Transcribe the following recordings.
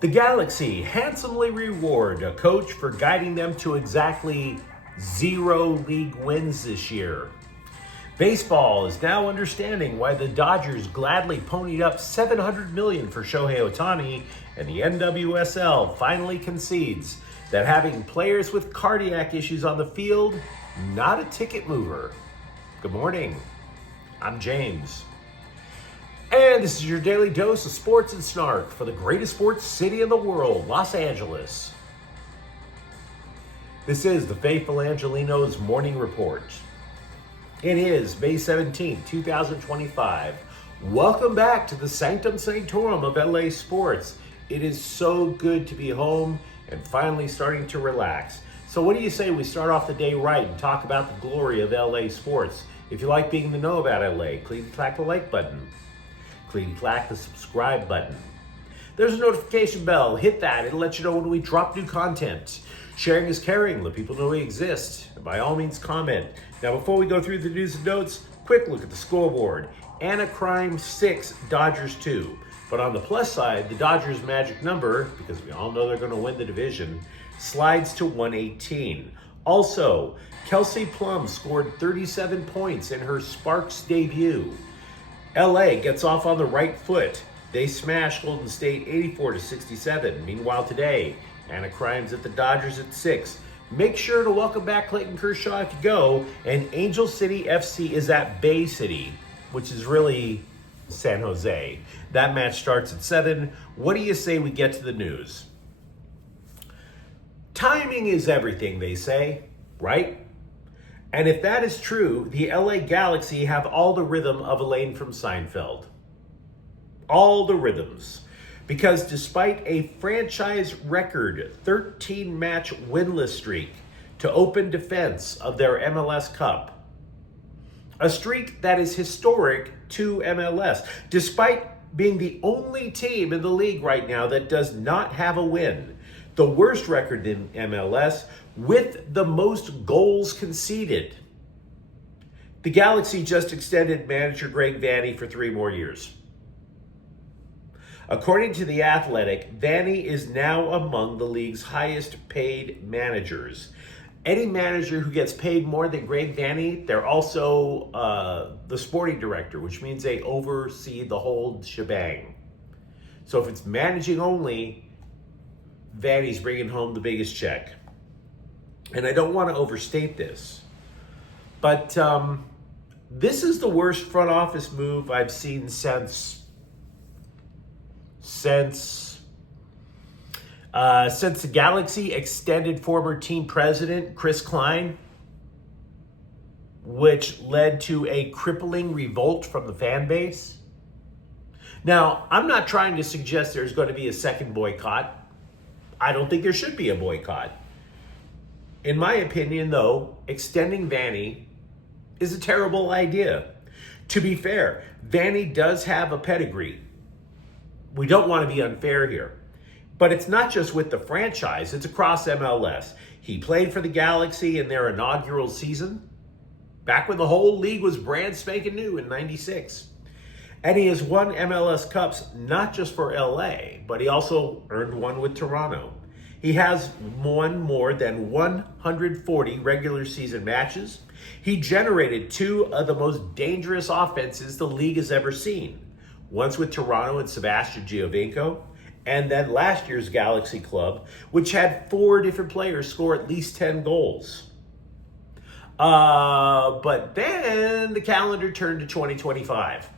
The Galaxy handsomely reward a coach for guiding them to exactly 0 league wins this year. Baseball is now understanding why the Dodgers gladly ponied up $700 million for Shohei Ohtani, and the NWSL finally concedes that having players with cardiac issues on the field, not a ticket mover. Good morning. I'm James. And this is your daily dose of sports and snark for the greatest sports city in the world, Los Angeles. This is the faithful Angelenos Morning Report. It is May 17, 2025. Welcome back to the Sanctum Sanctorum of LA Sports. It is so good to be home and finally starting to relax. So what do you say we start off the day right and talk about the glory of LA Sports? If you like being in the know about LA, click the like button. Click the subscribe button. There's a notification bell. Hit that. It'll let you know when we drop new content. Sharing is caring. Let people know we exist. And by all means, comment. Now, before we go through the news and notes, quick look at the scoreboard. Anaheim 6, Dodgers 2. But on the plus side, the Dodgers' magic number, because we all know they're going to win the division, slides to 118. Also, Kelsey Plum scored 37 points in her Sparks debut. LA gets off on the right foot. They smashed Golden State 84-67. Meanwhile today, Anaheim's at the Dodgers at 6. Make sure to welcome back Clayton Kershaw if you go. And Angel City FC is at Bay City, which is really San Jose. That match starts at 7. What do you say we get to the news? Timing is everything, they say, right? And if that is true, the LA Galaxy have all the rhythm of Elaine from Seinfeld. All the rhythms. Because despite a franchise record 13-match winless streak to open defense of their MLS Cup, a streak that is historic to MLS, despite being the only team in the league right now that does not have a win, the worst record in MLS, with the most goals conceded. The Galaxy just extended manager Greg Vanney for 3 more years. According to The Athletic, Vanney is now among the league's highest paid managers. Any manager who gets paid more than Greg Vanney, they're also the sporting director, which means they oversee the whole shebang. So if it's managing only, Vanney's bringing home the biggest check. And I don't want to overstate this, but this is the worst front office move I've seen since the Galaxy extended former team president Chris Klein, which led to a crippling revolt from the fan base. Now, I'm not trying to suggest there's going to be a second boycott. I don't think there should be a boycott. In my opinion, though, extending Vanney is a terrible idea. To be fair, Vanney does have a pedigree. We don't want to be unfair here. But it's not just with the franchise, it's across MLS. He played for the Galaxy in their inaugural season, back when the whole league was brand spanking new in '96. And he has won MLS Cups not just for LA, but he also earned one with Toronto. He has won more than 140 regular season matches. He generated 2 of the most dangerous offenses the league has ever seen. Once with Toronto and Sebastian Giovinco, and then last year's Galaxy club, which had 4 different players score at least 10 goals. But then the calendar turned to 2025,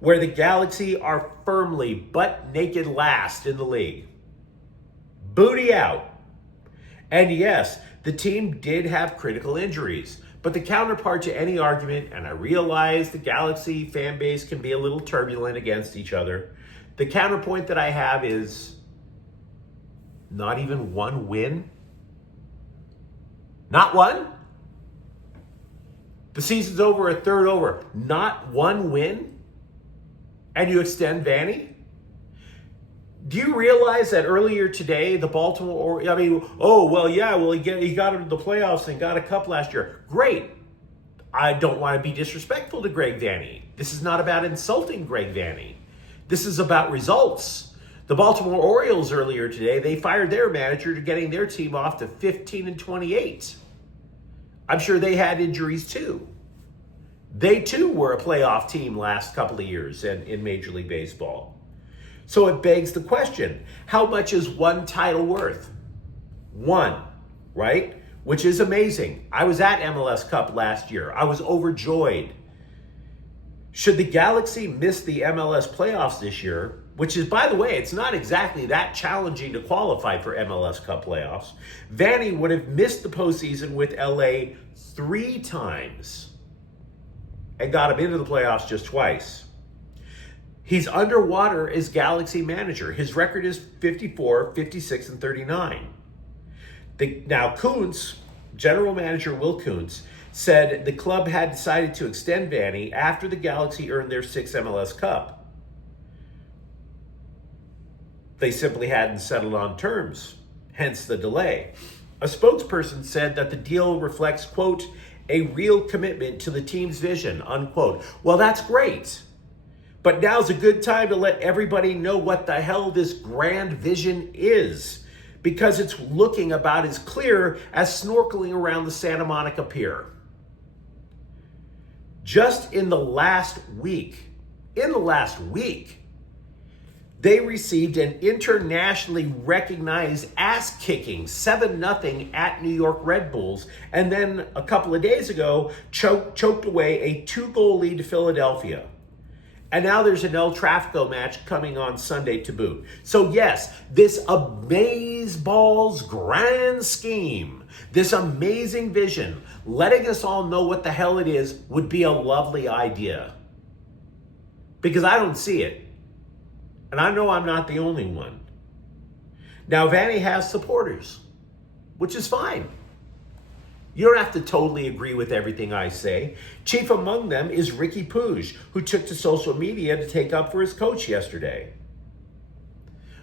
where the Galaxy are firmly butt naked last in the league. Booty out. And yes, the team did have critical injuries, but the counterpart to any argument, and I realize the Galaxy fan base can be a little turbulent against each other, the counterpoint that I have is not even 1 win. Not one. The season's over, a third over. Not 1 win. And you extend Vanney? Do you realize that earlier today, the Baltimore, he got into the playoffs and got a cup last year. Great. I don't want to be disrespectful to Greg Vanney. This is not about insulting Greg Vanney. This is about results. The Baltimore Orioles earlier today, they fired their manager to getting their team off to 15-28. I'm sure they had injuries too. They too were a playoff team last couple of years in Major League Baseball. So it begs the question, how much is one title worth? One, right? Which is amazing. I was at MLS Cup last year. I was overjoyed. Should the Galaxy miss the MLS playoffs this year, which is, by the way, it's not exactly that challenging to qualify for MLS Cup playoffs, Vanney would have missed the postseason with LA 3 times and got him into the playoffs just twice. He's underwater as Galaxy manager. His record is 54, 56, and 39. Now, Kuntz, general manager Will Kuntz, said the club had decided to extend Vanney after the Galaxy earned their 6th MLS Cup. They simply hadn't settled on terms, hence the delay. A spokesperson said that the deal reflects, quote, a real commitment to the team's vision, unquote. Well, that's great. But now's a good time to let everybody know what the hell this grand vision is, because it's looking about as clear as snorkeling around the Santa Monica Pier. Just in the last week, they received an internationally recognized ass-kicking, 7-0 at New York Red Bulls, and then a couple of days ago, choked away a 2-goal lead to Philadelphia. And now there's an El Tráfico match coming on Sunday to boot. So yes, this amazeballs grand scheme, this amazing vision, letting us all know what the hell it is, would be a lovely idea. Because I don't see it. And I know I'm not the only one. Now, Vanney has supporters, which is fine. You don't have to totally agree with everything I say. Chief among them is Ricky Puig, who took to social media to take up for his coach yesterday.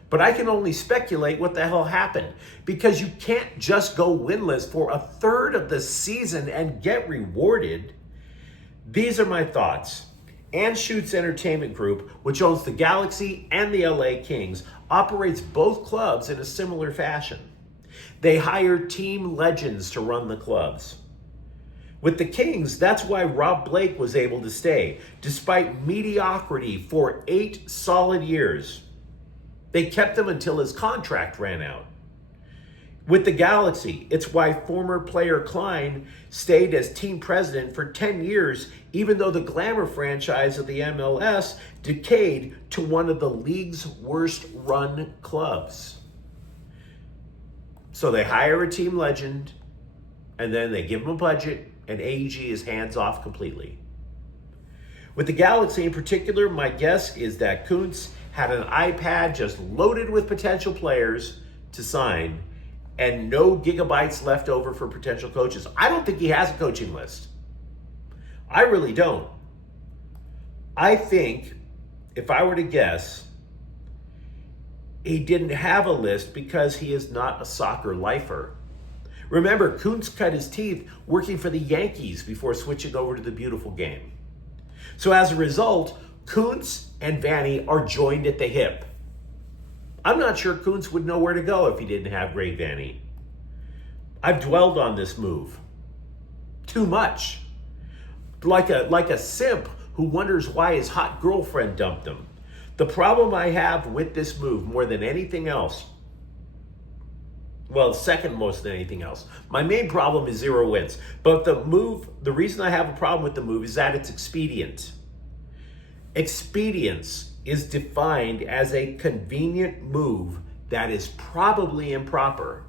But I can only speculate what the hell happened, because you can't just go winless for a third of the season and get rewarded. These are my thoughts. Anschutz Entertainment Group, which owns the Galaxy and the LA Kings, operates both clubs in a similar fashion. They hire team legends to run the clubs. With the Kings, that's why Rob Blake was able to stay, despite mediocrity for 8 solid years. They kept him until his contract ran out. With the Galaxy, it's why former player Klein stayed as team president for 10 years, even though the glamour franchise of the MLS decayed to one of the league's worst run clubs. So they hire a team legend, and then they give him a budget, and AEG is hands off completely. With the Galaxy in particular, my guess is that Kuntz had an iPad just loaded with potential players to sign, and no gigabytes left over for potential coaches. I don't think he has a coaching list. I really don't. I think, if I were to guess, he didn't have a list because he is not a soccer lifer. Remember, Kuntz cut his teeth working for the Yankees before switching over to the beautiful game. So as a result, Kuntz and Vanney are joined at the hip. I'm not sure Kuntz would know where to go if he didn't have great Vanney. I've dwelled on this move too much. Like a simp who wonders why his hot girlfriend dumped him. The problem I have with this move more than anything else, well, second most than anything else, my main problem is 0 wins. But the reason I have a problem with the move is that it's expedient. Expedience is defined as a convenient move that is probably improper.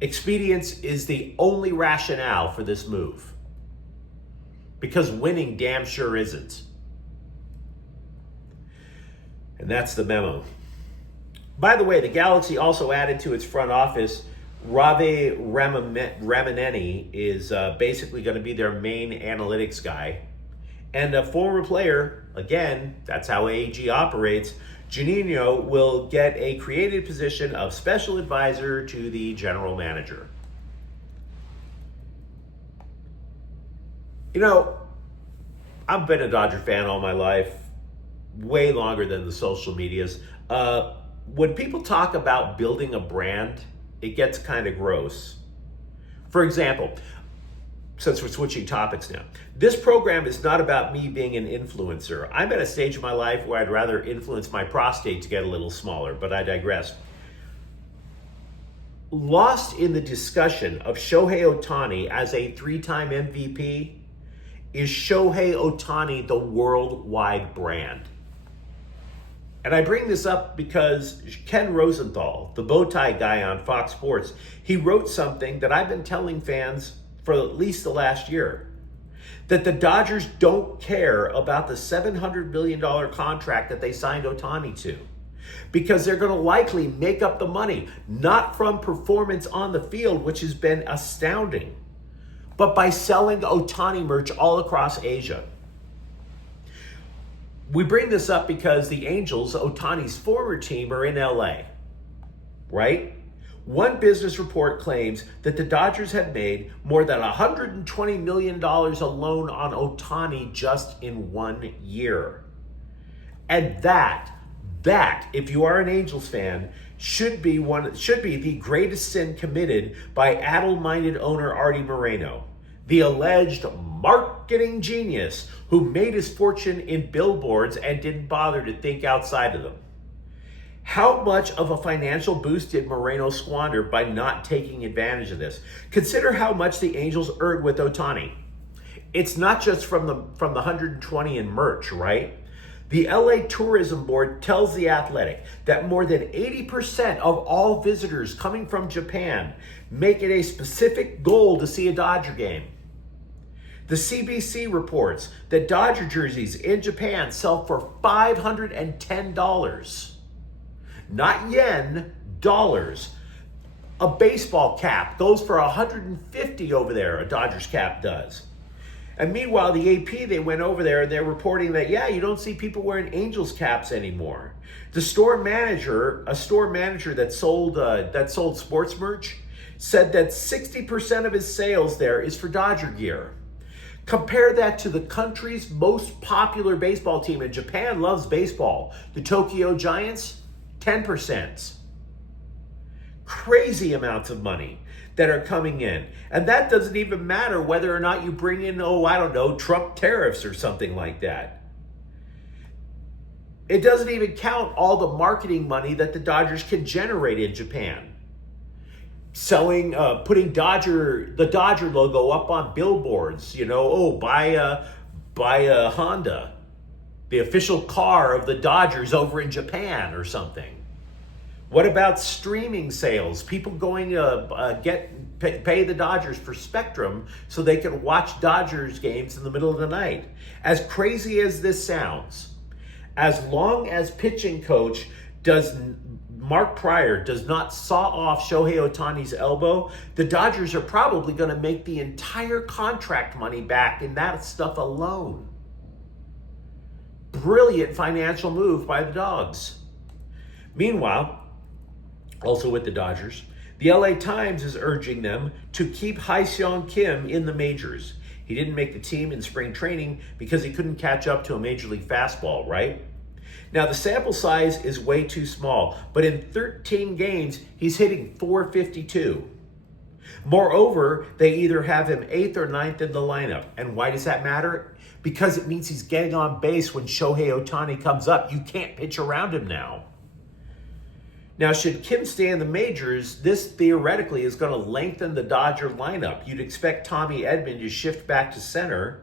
Expedience is the only rationale for this move, because winning damn sure isn't. And that's the memo. By the way, the Galaxy also added to its front office. Ravi Ramaneni is basically going to be their main analytics guy. And a former player, again, that's how AEG operates, Juninho will get a created position of special advisor to the general manager. You know, I've been a Dodger fan all my life. way longer than the social medias. When people talk about building a brand, it gets kind of gross. For example, since we're switching topics now, this program is not about me being an influencer. I'm at a stage of my life where I'd rather influence my prostate to get a little smaller, but I digress. Lost in the discussion of Shohei Ohtani as a 3-time MVP is Shohei Ohtani the worldwide brand. And I bring this up because Ken Rosenthal, the bow tie guy on Fox Sports, he wrote something that I've been telling fans for at least the last year, that the Dodgers don't care about the $700 million contract that they signed Ohtani to, because they're going to likely make up the money, not from performance on the field, which has been astounding, but by selling Ohtani merch all across Asia. We bring this up because the Angels, Ohtani's former team, are in LA, right? One business report claims that the Dodgers have made more than $120 million alone on Ohtani just in 1 year. And that, if you are an Angels fan, should be the greatest sin committed by addle-minded owner Artie Moreno, the alleged marketing genius who made his fortune in billboards and didn't bother to think outside of them. How much of a financial boost did Moreno squander by not taking advantage of this? Consider how much the Angels earned with Ohtani. It's not just from the 120 in merch, right? The LA Tourism Board tells The Athletic that more than 80% of all visitors coming from Japan make it a specific goal to see a Dodger game. The CBC reports that Dodger jerseys in Japan sell for $510. Not yen, dollars. A baseball cap goes for $150 over there, a Dodgers cap does. And meanwhile, the AP, they went over there and they're reporting that, yeah, you don't see people wearing Angels caps anymore. A store manager that sold sports merch, said that 60% of his sales there is for Dodger gear. Compare that to the country's most popular baseball team, and Japan loves baseball, the Tokyo Giants, 10%. Crazy amounts of money that are coming in. And that doesn't even matter whether or not you bring in, Trump tariffs or something like that. It doesn't even count all the marketing money that the Dodgers can generate in Japan. Putting the Dodger logo up on billboards, buy a Honda, the official car of the Dodgers over in Japan or something. What about streaming sales? People going to pay the Dodgers for Spectrum so they can watch Dodgers games in the middle of the night. As crazy as this sounds, as long as pitching coach Mark Pryor does not saw off Shohei Ohtani's elbow, the Dodgers are probably going to make the entire contract money back in that stuff alone. Brilliant financial move by the Dogs. Meanwhile, also with the Dodgers, the LA Times is urging them to keep Ha-Seong Kim in the majors. He didn't make the team in spring training because he couldn't catch up to a major league fastball, right? Now, the sample size is way too small, but in 13 games, he's hitting .452. Moreover, they either have him 8th or 9th in the lineup. And why does that matter? Because it means he's getting on base when Shohei Ohtani comes up. You can't pitch around him now. Now, should Kim stay in the majors, this theoretically is going to lengthen the Dodger lineup. You'd expect Tommy Edman to shift back to center,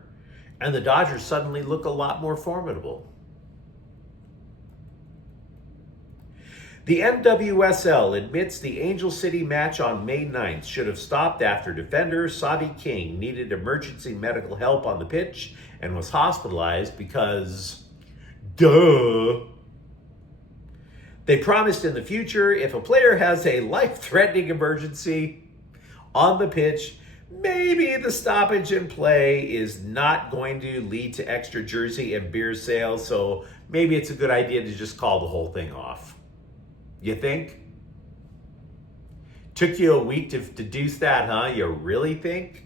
and the Dodgers suddenly look a lot more formidable. The NWSL admits the Angel City match on May 9th should have stopped after defender Sabi King needed emergency medical help on the pitch and was hospitalized because, duh. They promised in the future if a player has a life-threatening emergency on the pitch, maybe the stoppage in play is not going to lead to extra jersey and beer sales, so maybe it's a good idea to just call the whole thing off. You think? Took you a week to deduce that, huh? You really think?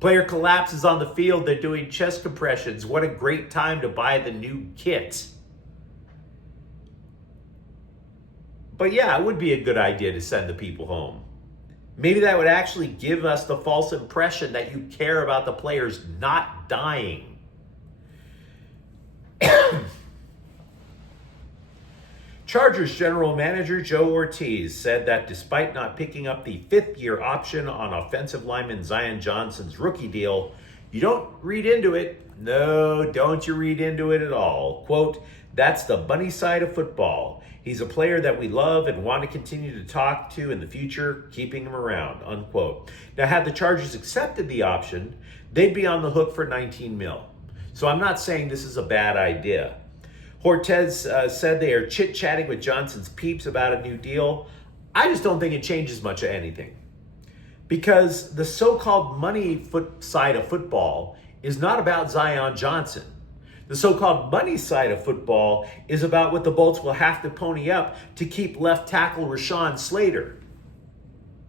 Player collapses on the field, they're doing chest compressions. What a great time to buy the new kit. But yeah, it would be a good idea to send the people home. Maybe that would actually give us the false impression that you care about the players not dying. Chargers general manager Joe Ortiz said that despite not picking up the fifth-year option on offensive lineman Zion Johnson's rookie deal, you don't read into it. No, don't you read into it at all. Quote, "That's the bunny side of football. He's a player that we love and want to continue to talk to in the future, keeping him around," unquote. Now, had the Chargers accepted the option, they'd be on the hook for $19 million. So I'm not saying this is a bad idea. Ortiz said they are chit-chatting with Johnson's peeps about a new deal. I just don't think it changes much of anything. Because the so-called money side of football is not about Zion Johnson. The so-called money side of football is about what the Bolts will have to pony up to keep left tackle Rashawn Slater.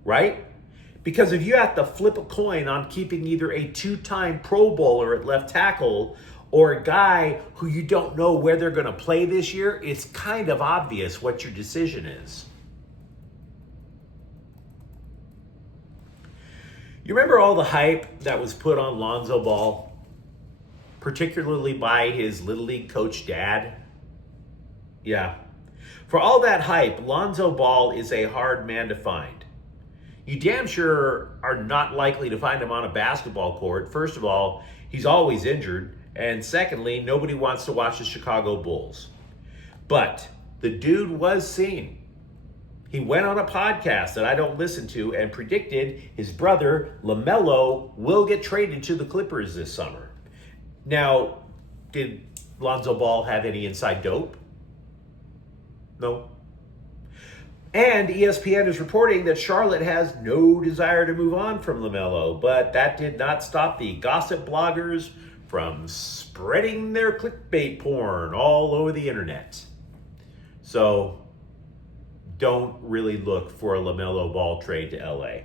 Right? Because if you have to flip a coin on keeping either a two-time Pro Bowler at left tackle or a guy who you don't know where they're going to play this year, it's kind of obvious what your decision is. You remember all the hype that was put on Lonzo Ball, particularly by his Little League coach dad? Yeah. For all that hype, Lonzo Ball is a hard man to find. You damn sure are not likely to find him on a basketball court. First of all, he's always injured. And secondly, nobody wants to watch the Chicago Bulls. But the dude was seen. He went on a podcast that I don't listen to and predicted his brother, LaMelo, will get traded to the Clippers this summer. Now, did Lonzo Ball have any inside dope? No. And ESPN is reporting that Charlotte has no desire to move on from LaMelo, but that did not stop the gossip bloggers from spreading their clickbait porn all over the internet. So don't really look for a LaMelo Ball trade to LA.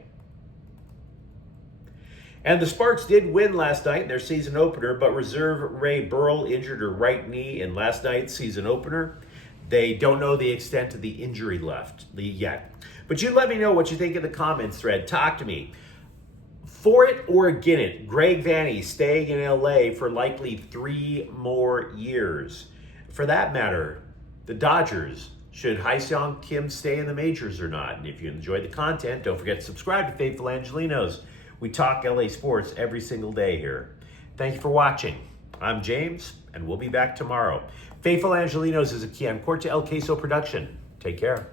And the Sparks did win last night in their season opener, but reserve Ray Burrell injured her right knee in last night's season opener. They don't know the extent of the injury left yet. But you let me know what you think in the comments thread. Talk to me. For it or against it, Greg Vanney staying in LA for likely 3 more years. For that matter, the Dodgers, should Hyseong Kim stay in the majors or not? And if you enjoyed the content, don't forget to subscribe to Faithful Angelenos. We talk LA sports every single day here. Thank you for watching. I'm James, and we'll be back tomorrow. Faithful Angelenos is a Kian Corte El Queso production. Take care.